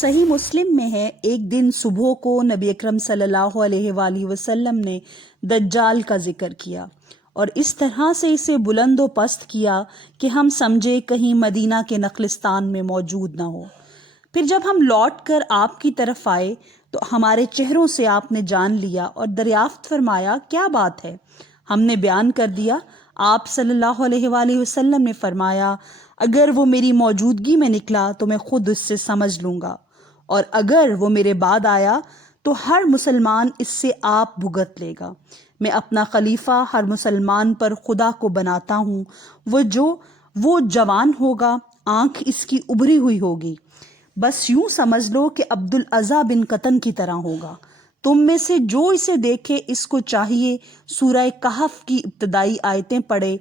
صحیح مسلم میں ہے، ایک دن صبح کو نبی اکرم صلی اللہ علیہ وآلہ وسلم نے دجال کا ذکر کیا اور اس طرح سے اسے بلند و پست کیا کہ ہم سمجھے کہیں مدینہ کے نخلستان میں موجود نہ ہو۔ پھر جب ہم لوٹ کر آپ کی طرف آئے تو ہمارے چہروں سے آپ نے جان لیا اور دریافت فرمایا کیا بات ہے؟ ہم نے بیان کر دیا۔ آپ صلی اللہ علیہ وآلہ وسلم نے فرمایا اگر وہ میری موجودگی میں نکلا تو میں خود اس سے سمجھ لوں گا، اور اگر وہ میرے بعد آیا تو ہر مسلمان اس سے آپ بھگت لے گا۔ میں اپنا خلیفہ ہر مسلمان پر خدا کو بناتا ہوں، وہ جوان ہوگا، آنکھ اس کی ابھری ہوئی ہوگی، بس یوں سمجھ لو کہ عبدالاعزیٰ بن قطن کی طرح ہوگا۔ تم میں سے جو اسے دیکھے اس کو چاہیے سورہ کہف کی ابتدائی آیتیں پڑھے۔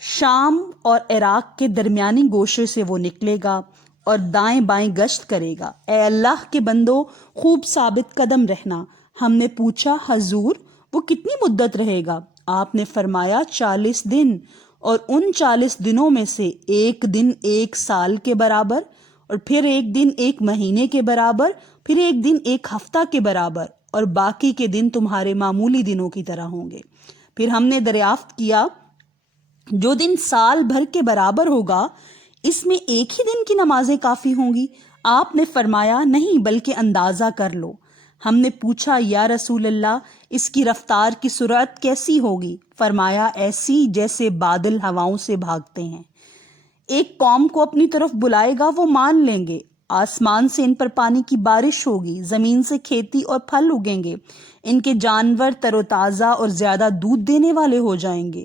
شام اور عراق کے درمیانی گوشے سے وہ نکلے گا اور دائیں بائیں گشت کرے گا۔ اے اللہ کے بندو، خوب ثابت قدم رہنا۔ ہم نے پوچھا حضور وہ کتنی مدت رہے گا؟ آپ نے فرمایا 40 دن، اور ان 40 دنوں میں سے ایک دن 1 سال کے برابر، اور پھر ایک دن 1 مہینے کے برابر، پھر ایک دن 1 ہفتہ کے برابر، اور باقی کے دن تمہارے معمولی دنوں کی طرح ہوں گے۔ پھر ہم نے دریافت کیا جو دن سال بھر کے برابر ہوگا اس میں ایک ہی دن کی نمازیں کافی ہوں گی؟ آپ نے فرمایا نہیں، بلکہ اندازہ کر لو۔ ہم نے پوچھا یا رسول اللہ اس کی رفتار کی سرعت کیسی ہوگی؟ فرمایا ایسی جیسے بادل ہواؤں سے بھاگتے ہیں۔ ایک قوم کو اپنی طرف بلائے گا، وہ مان لیں گے، آسمان سے ان پر پانی کی بارش ہوگی، زمین سے کھیتی اور پھل اگیں گے، ان کے جانور تر و تازہ اور زیادہ دودھ دینے والے ہو جائیں گے۔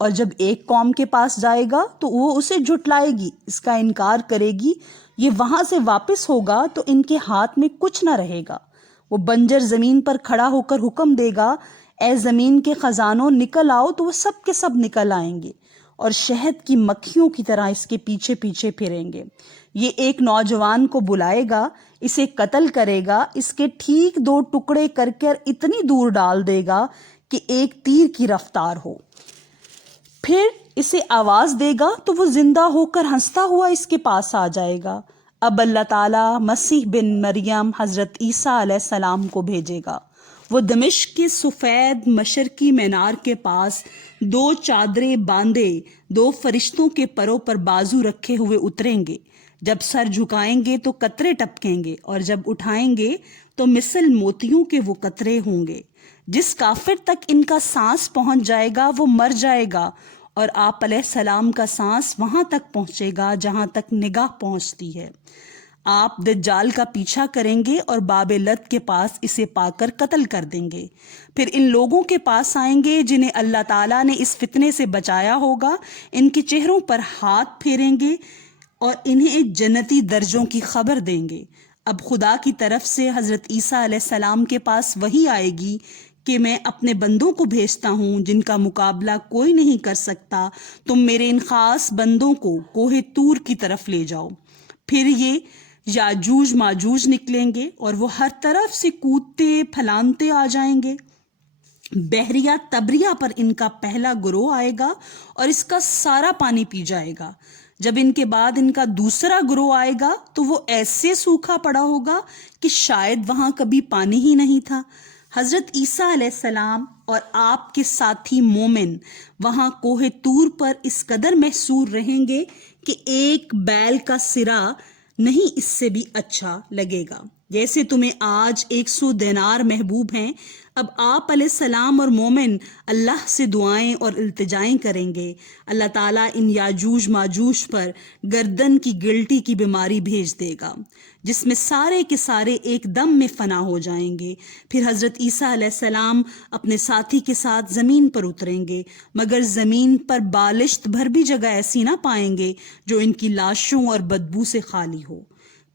اور جب ایک قوم کے پاس جائے گا تو وہ اسے جھٹلائے گی، اس کا انکار کرے گی، یہ وہاں سے واپس ہوگا تو ان کے ہاتھ میں کچھ نہ رہے گا۔ وہ بنجر زمین پر کھڑا ہو کر حکم دے گا اے زمین کے خزانوں نکل آؤ، تو وہ سب کے سب نکل آئیں گے اور شہد کی مکھیوں کی طرح اس کے پیچھے پیچھے پھریں گے۔ یہ ایک نوجوان کو بلائے گا، اسے قتل کرے گا، اس کے ٹھیک 2 ٹکڑے کر کر اتنی دور ڈال دے گا کہ ایک تیر کی رفتار ہو، پھر اسے آواز دے گا تو وہ زندہ ہو کر ہنستا ہوا اس کے پاس آ جائے گا۔ اب اللہ تعالیٰ مسیح بن مریم حضرت عیسیٰ علیہ السلام کو بھیجے گا۔ وہ دمشق کے سفید مشرقی مینار کے پاس 2 چادریں باندھے 2 فرشتوں کے پروں پر بازو رکھے ہوئے اتریں گے۔ جب سر جھکائیں گے تو قطرے ٹپکیں گے، اور جب اٹھائیں گے تو مثل موتیوں کے وہ قطرے ہوں گے۔ جس کافر تک ان کا سانس پہنچ جائے گا وہ مر جائے گا، اور آپ علیہ السلام کا سانس وہاں تک پہنچے گا جہاں تک نگاہ پہنچتی ہے۔ آپ دجال کا پیچھا کریں گے اور باب لد کے پاس اسے پا کر قتل کر دیں گے۔ پھر ان لوگوں کے پاس آئیں گے جنہیں اللہ تعالیٰ نے اس فتنے سے بچایا ہوگا، ان کے چہروں پر ہاتھ پھیریں گے اور انہیں جنتی درجوں کی خبر دیں گے۔ اب خدا کی طرف سے حضرت عیسیٰ علیہ السلام کے پاس وحی آئے گی کہ میں اپنے بندوں کو بھیجتا ہوں جن کا مقابلہ کوئی نہیں کر سکتا، تم میرے ان خاص بندوں کو کوہ طور کی طرف لے جاؤ۔ پھر یہ یاجوج ماجوج نکلیں گے اور وہ ہر طرف سے کودتے پھلانتے آ جائیں گے۔ بحریہ تبریہ پر ان کا پہلا گروہ آئے گا اور اس کا سارا پانی پی جائے گا۔ جب ان کے بعد ان کا دوسرا گروہ آئے گا تو وہ ایسے سوکھا پڑا ہوگا کہ شاید وہاں کبھی پانی ہی نہیں تھا۔ حضرت عیسیٰ علیہ السلام اور آپ کے ساتھی مومن وہاں کوہ طور پر اس قدر محصور رہیں گے کہ ایک بیل کا سرا نہیں اس سے بھی اچھا لگے گا۔ جیسے تمہیں آج 100 دینار محبوب ہیں، اب آپ علیہ السلام اور مومن اللہ سے دعائیں اور التجائیں کریں گے۔ اللہ تعالیٰ ان یاجوج ماجوج پر گردن کی گلٹی کی بیماری بھیج دے گا جس میں سارے کے سارے ایک دم میں فنا ہو جائیں گے۔ پھر حضرت عیسیٰ علیہ السلام اپنے ساتھی کے ساتھ زمین پر اتریں گے، مگر زمین پر بالشت بھر بھی جگہ ایسی نہ پائیں گے جو ان کی لاشوں اور بدبو سے خالی ہو۔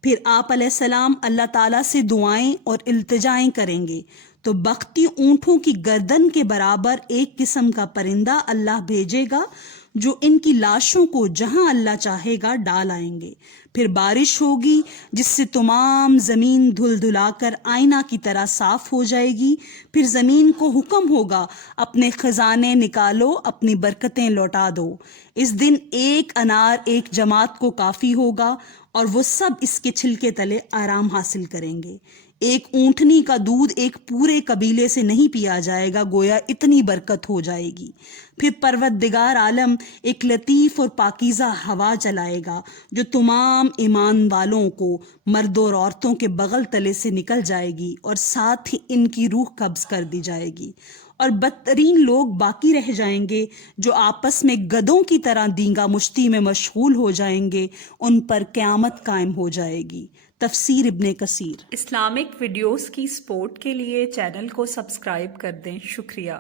پھر آپ علیہ السلام اللہ تعالیٰ سے دعائیں اور التجائیں کریں گے تو بختی اونٹوں کی گردن کے برابر ایک قسم کا پرندہ اللہ بھیجے گا جو ان کی لاشوں کو جہاں اللہ چاہے گا ڈال آئیں گے. پھر بارش ہوگی جس سے تمام زمین دھل دھلا کر آئینہ کی طرح صاف ہو جائے گی. پھر زمین کو حکم ہوگا اپنے خزانے نکالو، اپنی برکتیں لوٹا دو. اس دن ایک انار ایک جماعت کو کافی ہوگا اور وہ سب اس کے چھلکے تلے آرام حاصل کریں گے. ایک اونٹنی کا دودھ ایک پورے قبیلے سے نہیں پیا جائے گا، گویا اتنی برکت ہو جائے گی. پھر پروردگار عالم ایک لطیف اور پاکیزہ ہوا چلائے گا جو تمام ایمان والوں کو مرد اور عورتوں کے بغل تلے سے نکل جائے گی اور ساتھ ہی ان کی روح قبض کر دی جائے گی. اور بدترین لوگ باقی رہ جائیں گے جو آپس میں گدوں کی طرح دینگا مشتی میں مشغول ہو جائیں گے. ان پر قیامت قائم ہو جائے گی. تفسیر ابن کثیر. اسلامک ویڈیوز کی سپورٹ کے لیے چینل کو سبسکرائب کر دیں. شکریہ.